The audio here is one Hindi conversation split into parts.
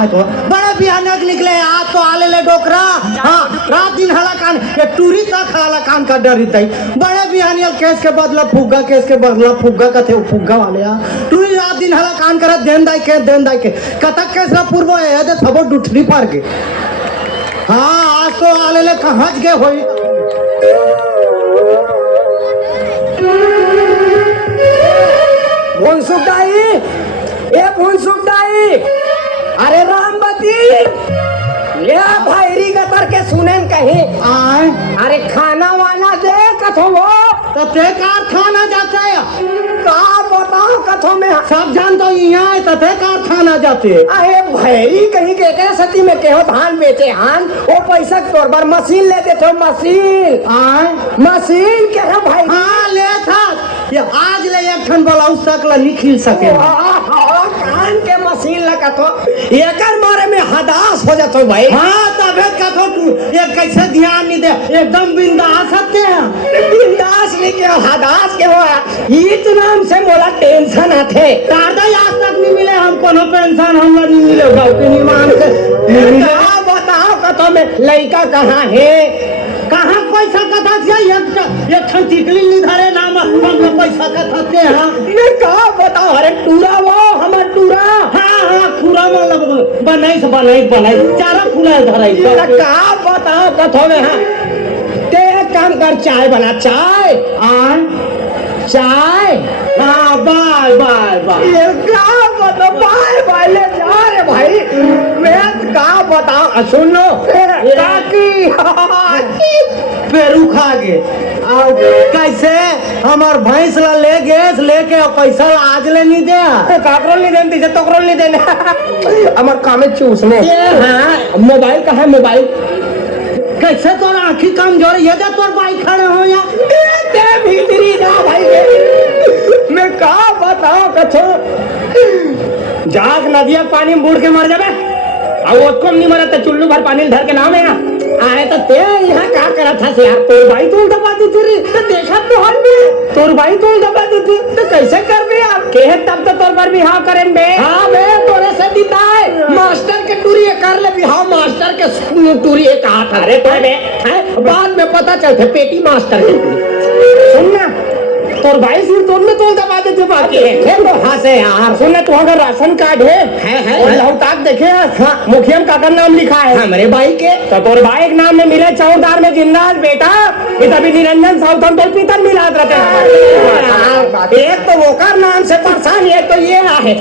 है तो बड़े बिहानक निकले आज तो आले ले डोकरा हाँ रात दिन हला कान ये टूरी तक हला कान का डर रहता है बड़े बिहानियल केस के बदला फुग्गा केस के बदला फुग्गा का थे फुग्गा वाले टूरी रात दिन हला कान कर देन दाई के कतक केस ना पूर्व है दे सबो डुठरी पार के हाँ आज तो आले ले कहाँ गए होई भुनसुकदाई अरे रामबती ये भाईरी गतर के सुनेन कहीं आए अरे खाना वाना दे कथो वो तो ते कारखाना जाते हैं का बताओ कथो में सब जान तो यहाँ है तो ते कारखाना जाते हैं अरे भैरी कहीं के सती में केहो धान बेचे हान वो पैसा तोर बार मशीन ले देते मशीन आए मशीन के है भाई हाँ ले था ये आज ले एक ठन ब्लाउज तक ला नहीं खिल सके कान के मशीन लगा तो एकर मारे में हदास हो जातो भाई हाँ तबियत का तो तू ये कैसे ध्यान नहीं दे एकदम बिंदास सकते हैं बिंदास नहीं के हदास के हो इत नाम से मोला टेंशन आथे दादा आज तक नहीं मिले हम कोनो पेंशन हम लोग नहीं मिले गाँव के निमान के बताओ कतो में लड़का कहाँ है कहाँ पैसा कथा से एक ठन टिकली निधारे नाम हम पैसा कथा से हाँ नहीं कहा बताओ अरे टूरा वो हमार टूरा हाँ हाँ खुरा मतलब बनाई चारा खुला धराई कहा बताओ कथो में हाँ ते एक काम कर चाय बना चाय चाय हाँ बाय ये क्या बताओ बाय बाय ले जा रे भाई मैं कहा बताओ सुन लो पेरू खा गे कैसे हमार भैंस ला ले गैस लेके पैसा आज ले नहीं दे काकरोल नहीं देने तो करोल नहीं देने हमार काम है चूसने हाँ मोबाइल कहाँ है मोबाइल कैसे तोर आँखी कमजोर ये दे तोर बाइक खड़े हो या भीतरी ना भाई मैं कहा बताओ कथो जाग नदिया पानी में बूढ़ के मर जाबे और उसको नहीं मरा तो चुल्लू भर पानी धर के नाम है आए तो ते यहाँ क्या करा था यार तोर भाई तोल दबा दी थी तो देखा तो हर में तोर भाई तोल दबा दी थी तो कैसे कर बे आप के तब तो तोर पर बिहाव करें बे हाँ बे तोरे से दीता है मास्टर के टूरी कर ले बिहाव मास्टर के टूरी कहा था अरे तो बे बाद में पता चलते पेटी मास्टर की सुनना तोर भाई सिर तोड़ में तोल दबा देते बाकी है तो हाँ से यार सुनना तू अगर राशन कार्ड है और लौटाक देखे हाँ मुखिया का नाम लिखा है हमारे भाई के तो तोर भाई के नाम में मिले चौदार में जिंदास बेटा ये तभी निरंजन साउथन तो पीतल मिला रहते हैं एक तो वो का नाम से परेशान है तो ये है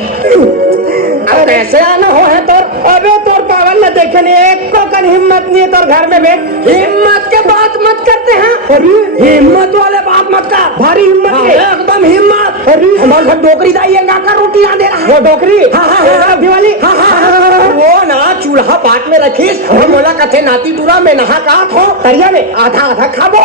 अब कैसे आना हो है तोर अबे तोर पावन न देखे नहीं एक को कन हिम्मत नहीं है तोर घर में बैठ हिम्मत के बात मत करते हैं अरे हिम्मत वाले बात मत कर भारी हिम्मत एकदम हिम्मत अरे हमारे घर डोकरी दाई है का रोटी आ दे रहा है वो डोकरी हाँ दिवाली वो ना चूल्हा पाट में रखीस हम बोला कथे नाती टूरा में नहा का हो तरिया में आधा आधा खाबो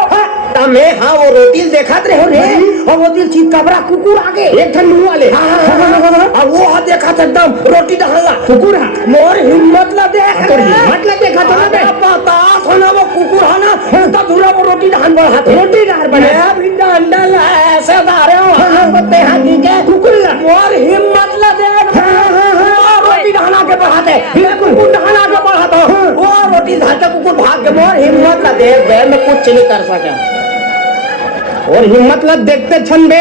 तब मैं हाँ वो रोटी देखा रहे रे और वो दिल चीज कबरा कुकुर आगे एक ठंडू वाले और वो हाथ देखा था एकदम रोटी डालना कुकुर मोर हिम्मत ला देख हिम्मत ला देखा था ना पता सोना वो कुकुर है ना तब पूरा वो रोटी डाल बढ़ा रोटी डाल बने अभी डंडल ऐसे दारे हो पत्ते हाथी के कुकुर मोर हिम्मत ला देख रोटी डालना के बढ़ाते कुकुर डालना के बढ़ाता वो रोटी डालते कुकुर भाग के मोर हिम्मत ला देख बे मैं कुछ नहीं कर सके और हिम्मत ला देखते छन बे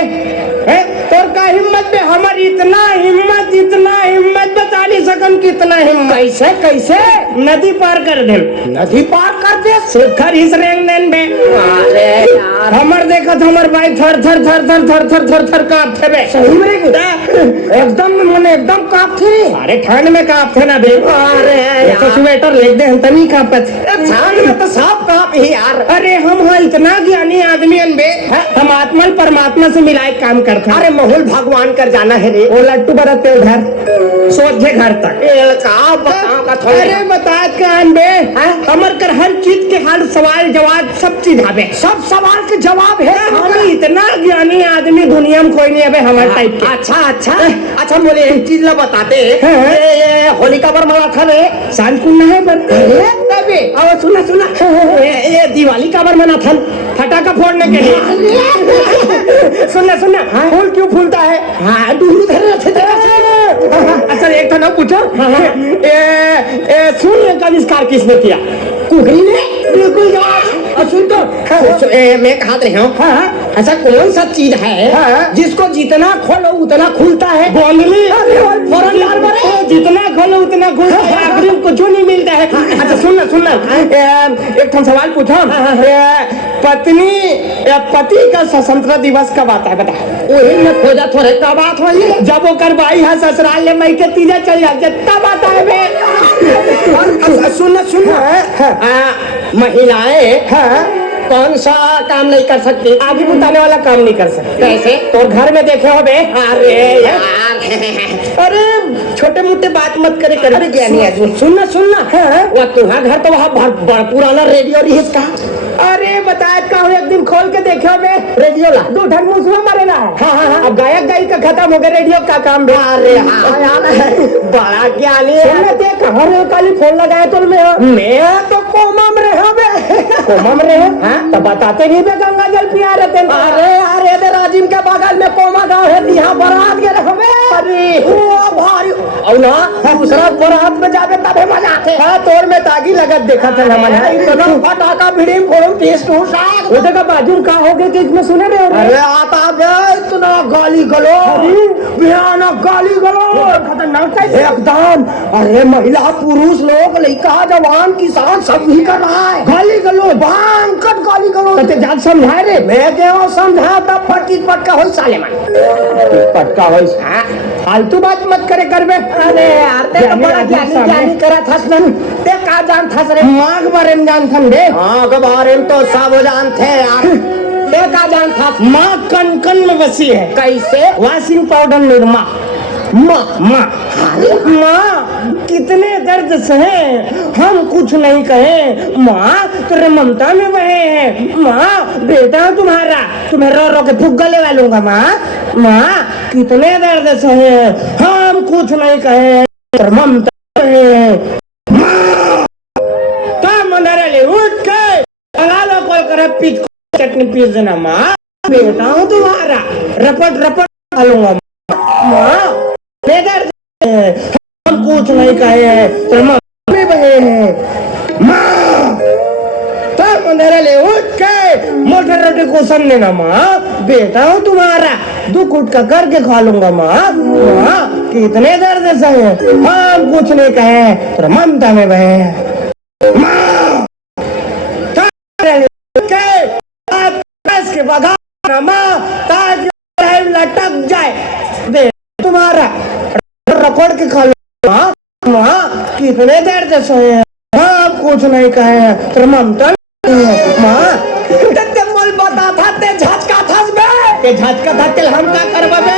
तोर का हिम्मत पे हमारी इतना हिम्मत बता नहीं सकम कितना हिम्मत कैसे कैसे नदी पार कर दे शिखर इस रेंग देन बे अरे यार हमर देखत हमर भाई थर थर कांपते बे सही में एकदम मने एकदम कांपते अरे ठंड में कांपते ना बे अरे यार स्वेटर ले दे हम तनी कांपत ठंड में तो सब कांप ही यार अरे हम इतना ज्ञानी आदमी अन बे हम आत्मा परमात्मा से मिलाए काम करते अरे महल भगवान कर जाना है रे वो लट्टू बरते घर सोचे घर तक अरे बता कान बे हमर कर हर चीज के हर सवाल जवाब सब चीज हवे सब सवाल के जवाब है हम इतना ज्ञानी आदमी दुनिया में कोई नहीं है हमारे टाइप के अच्छा बोले एक चीज ला बताते ये होलिका पर मला था रे सांझ कुन्ना है पर तबे अब सुना ये दिवाली का बर मना था फटाका फोड़ने के लिए सुनना फूल क्यों फूलता है हाँ दूर अच्छा एक ना पूछो शून्य का आविष्कार किसने किया? कुकरी ने। बिल्कुल यार। सुन तो मैं कहा रही हूँ, ऐसा कौन सा चीज है जिसको जितना खोलो उतना खुलता है? गोंदली। जितना खोलो उतना खुलता है, आखिरी में कुछ नहीं मिलता है। अच्छा सुनना एक ठन सवाल पूछो, पत्नी या पति का स्वतंत्रता दिवस कब आता है बता? वही में खोजा थोड़े कब बात हो, जब वो करवाई है ससुराल में मई के तीजे चल जाते तब आता है बे। सुन महिलाएं कौन सा काम नहीं कर सकती? आगे बताने वाला काम नहीं कर सकती। कैसे? तो घर में देखे हो बे। अरे यार अरे छोटे मोटे बात मत करे कर। अरे क्या नहीं है, सुनना वो तुम्हारा घर तो वहाँ बड़ा पुराना रेडियो रही है इसका। अरे बताया का एक दिन खोल के देखे हो बे रेडियो ला 2 ढंग मुसवा मरेला है। हाँ अब गायक गायी का खत्म हो गया, रेडियो का काम भी। अरे बड़ा ज्ञानी है। देख हर काली फोन लगाया तो मैं तो कोमा में रहा बे। कोमा में रहे तो बताते नहीं बे, गंगा जल पिया रहते। अरे राजीव के बगल में कोमा गाँव है, यहाँ बारात गए रहे। अरे भारी और ना दूसरा बारात में जाके तबे मजा आते। हाँ तोर में तागी लगत देखा था इतना फटाका भिड़ी फोड़ो टेस्ट हो साथ वो जगह बाजू का हो गए कि इसमें सुने रहे। अरे आता बे इतना गाली गलो, भयानक गाली गलो, खतरनाक एकदम। अरे महिला पुरुष लोग लड़का जवान किसान सब भी कर रहा है गाली गलो, भयंकर गाली गलो। तो जान समझाए रे, मैं क्या समझा तब फटकी पटका हो साले में पटका हो। फालतू बात मत करे करबे। अरे यार ते तो बड़ा ज्ञानी करा था सन, ते का जान था रे? मां के बारे में जान थन बे। हां के बारे में तो सब जानते यार। ते का जान था? मां कन कन में बसी है। कैसे? वॉशिंग पाउडर निर्मा माँ कितने दर्द सहे हम कुछ नहीं कहे। माँ तेरे ममता में बहे हैं। माँ बेटा तुम्हारा तुम्हें रो रो के फुग्गा ले लूंगा। माँ कितने दर्द सहे हम कुछ नहीं कहे, तेरे ममता में। उठ के लगा लो कॉल करे पीछ चटनी पीस देना। माँ बेटा हूँ तुम्हारा, रपट रपट खा लूंगा। माँ हम कुछ नहीं कहे हैं, बहे हैं। माँ तब अंधेरे ले उठ के मोटे रोटी को सन लेना। माँ बेटा हूँ तुम्हारा, 2 गुटका करके खा लूंगा। माँ कितने दर्द से हम कुछ नहीं कहे, तेरा ममता में बहे हैं। माँ के बगा ताकि लटक जाए तुम्हारा, रगड़ के खा लो। माँ कितने देर से सोए हैं, हम कुछ नहीं कहे हैं, तेरे ममता माँ बोल बता था ते झटका था बे, ते झटका था तेल हम का करबे।